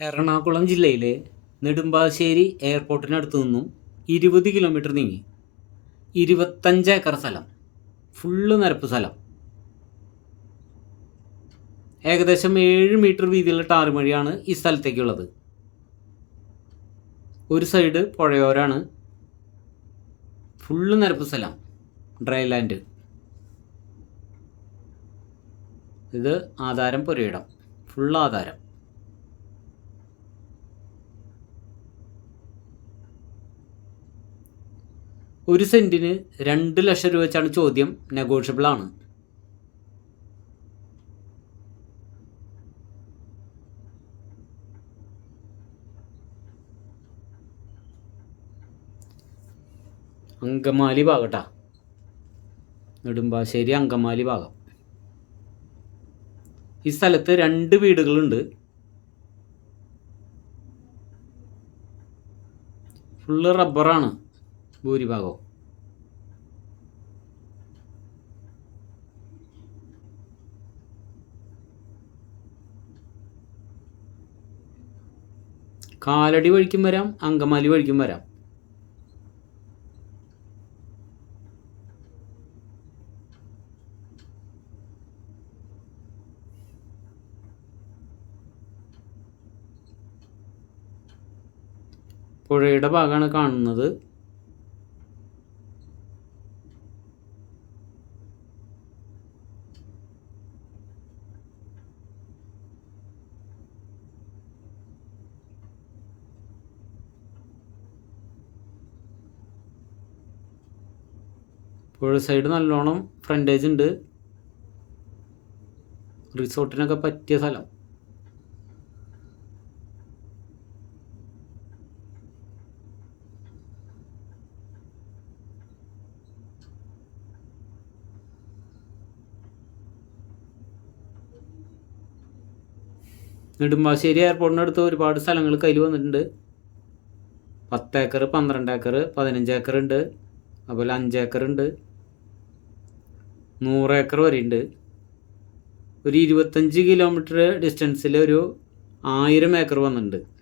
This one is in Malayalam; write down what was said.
എറണാകുളം ജില്ലയിലെ നെടുമ്പാശ്ശേരി എയർപോർട്ടിനടുത്ത് നിന്നും ഇരുപത് കിലോമീറ്റർ നീങ്ങി. ഇരുപത്തഞ്ച് ഏക്കർ സ്ഥലം. ഫുള്ള് നിരപ്പ് സ്ഥലം. ഏകദേശം ഏഴ് മീറ്റർ വീതിയുള്ള ടാർ വഴിയാണ് ഈ സ്ഥലത്തേക്കുള്ളത്. ഒരു സൈഡ് പുഴയോരാണ്. ഫുള്ള് നിരപ്പ് സ്ഥലം. Dry land. ഇത് ആധാരം പുരയിടം. ഫുൾ ആധാരം. ഒരു സെന്റിന് രണ്ട് ലക്ഷം രൂപ വെച്ചാണ് ചോദ്യം നെഗോഷ്യബിൾ ആണ്. അങ്കമാലി ഭാഗട്ടാ. നെടുമ്പാശ്ശേരി അങ്കമാലി ഭാഗം. ഈ സ്ഥലത്ത് രണ്ട് വീടുകളുണ്ട്. ഫുള്ള് റബ്ബറാണ്. ഭൂരിഭാഗവും. കാലടി വഴിക്കും വരാം അങ്കമാലി വഴിക്കും വരാം. പുഴയുടെ ഭാഗമാണ് കാണുന്നത്. പുഴ സൈഡ് നല്ലോണം ഫ്രണ്ടേജ് ഉണ്ട്. റിസോർട്ടിനൊക്കെ പറ്റിയ സ്ഥലം. നെടുമ്പാശ്ശേരി എയർപോർട്ടിനടുത്ത് ഒരുപാട് സ്ഥലങ്ങൾ കയ്യിൽ വന്നിട്ടുണ്ട്. പത്ത് ഏക്കർ പന്ത്രണ്ട് ഏക്കർ പതിനഞ്ച് ഏക്കർ ഉണ്ട് അതുപോലെ അഞ്ച് ഏക്കർ ഉണ്ട് നൂറ് ഏക്കർ വരെയുണ്ട്. ഒരു ഇരുപത്തഞ്ച് കിലോമീറ്റർ ഡിസ്റ്റൻസിൽ ഒരു ആയിരം ഏക്കർ വന്നിട്ടുണ്ട്.